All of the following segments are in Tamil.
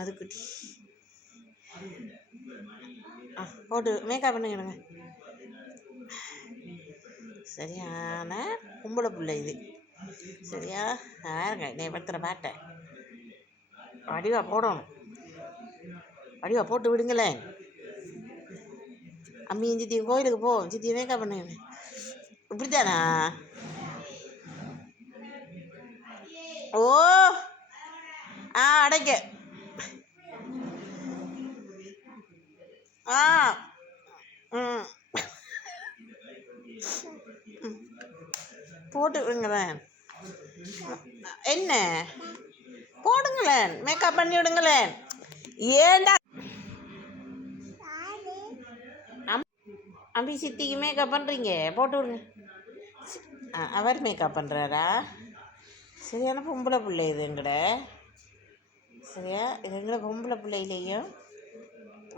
மதுக்குட்டி போட்டு மேக்கப் பண்ணிக்கிடுங்க. சரியான கும்பலை பிள்ளை இது. சரியா யாருங்க நீ படுத்துகிற பாட்டை வடிவா போடணும். வடிவா போட்டு விடுங்களேன். அம்மியும் சித்தியும் கோயிலுக்கு போ, சித்தியை மேக்கப் பண்ணுங்க. இப்படித்தானா? ஓ அடைக்க போட்டு விடுங்களேன். என்ன போடுங்களேன், மேக்கப் பண்ணி விடுங்களேன். ஏண்டா அம்பி சித்திக்கு மேக்கப் பண்ணுறீங்க? போட்டு விடுங்க. Hour makeup பண்ணுறாரா? சரியான பொம்பளை பிள்ளை இது எங்கட. சரியா இது எங்கட பொம்பளை பிள்ளையிலையும்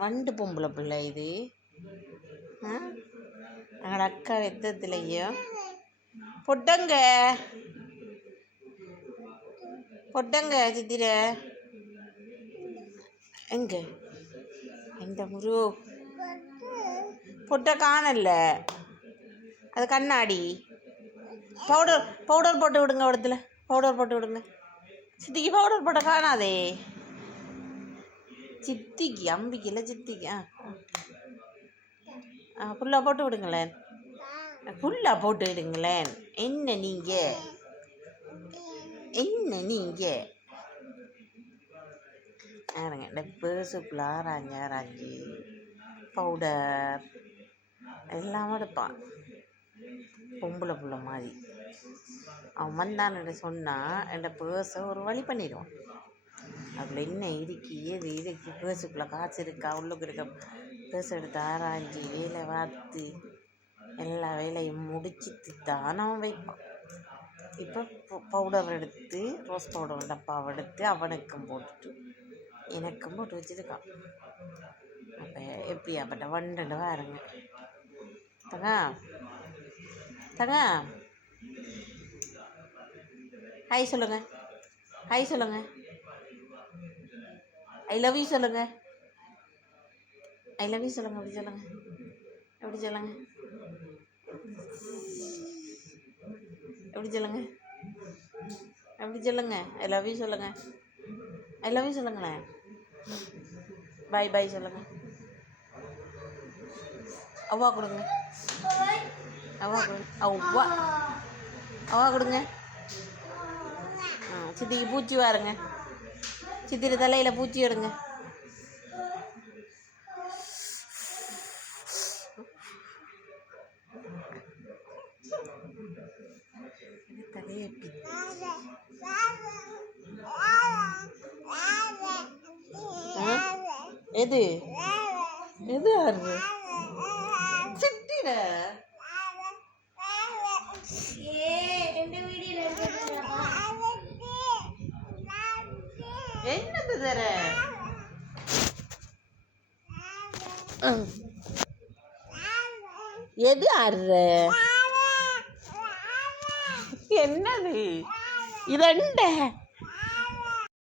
வண்டு பொம்பளை பிள்ளை இது. எங்களோட அக்கா வெத்தத்துலேயும் பொட்டங்க பொட்டங்க சித்திர எங்க எந்த முரு பொட்டை காணல. அது கண்ணாடி. பவுடர் போட்டு விடுங்க. இடத்துல பவுடர் போட்டு விடுங்க. சித்திக்கு பவுடர் போட்ட காணாதே. சித்திக்கு அம்பிக்கு இல்லை சித்திக்கு. ஃபுல்லாக போட்டு விடுங்களேன். ஃபுல்லாக போட்டு விடுங்களேன். என்ன நீங்கள் இந்த பேசுக்குள்ள ஆராய்ஞ்சி பவுடர் எல்லாமே எடுப்பான். பொம்பளை புள்ள மாதிரி அவன் வந்தான்னு சொன்னால் என் பேர்ஸை ஒரு வழி பண்ணிடுவான். அதில் என்ன இருக்கு ஏது இருக்கு, பேர்ஸுக்குள்ளே காசு இருக்கா உள்ளுக்கு இருக்க பேர்ஸ் எடுத்து ஆராய்ஞ்சி வேலை பார்த்து எல்லா வேலையும் முடிச்சுட்டு தான் அவன் வைப்பான். இப்போ பவுடர் எடுத்து ரோஸ் பவுடர் டப்பாவை எடுத்து அவனுக்கும் போட்டுட்டு எனக்கும் போட்டு வச்சுருக்கான். அப்போ எப்படியாப்பட்ட வண்டுன்னு வாருங்க. தகா ஹாய் சொல்லுங்க. ஹாய் சொல்லுங்க. ஐ லவ் யூ சொல்லுங்க. ஐ லவ் யூ சொல்லுங்க. அப்படி சொல்லுங்க. எப்படி சொல்லுங்க? எப்படி சொல்லுங்க? எப்படி சொல்லுங்க? ஐ லவ் யூ சொல்லுங்க. ஐ லவ் யூ சொல்லுங்களேன். பாய் பாய் சொல்லுங்க. அவ்வா கொடுங்க. அவ்வா கொடுங்க. அவ்வா கொடுங்க. சித்திக்கு பூச்சி வாருங்க. சித்திர தலையில் பூச்சி எடுங்க. தலையை எது எது ஆறு சித்திர என்னது தர எது ஆறு என்னது இதண்ட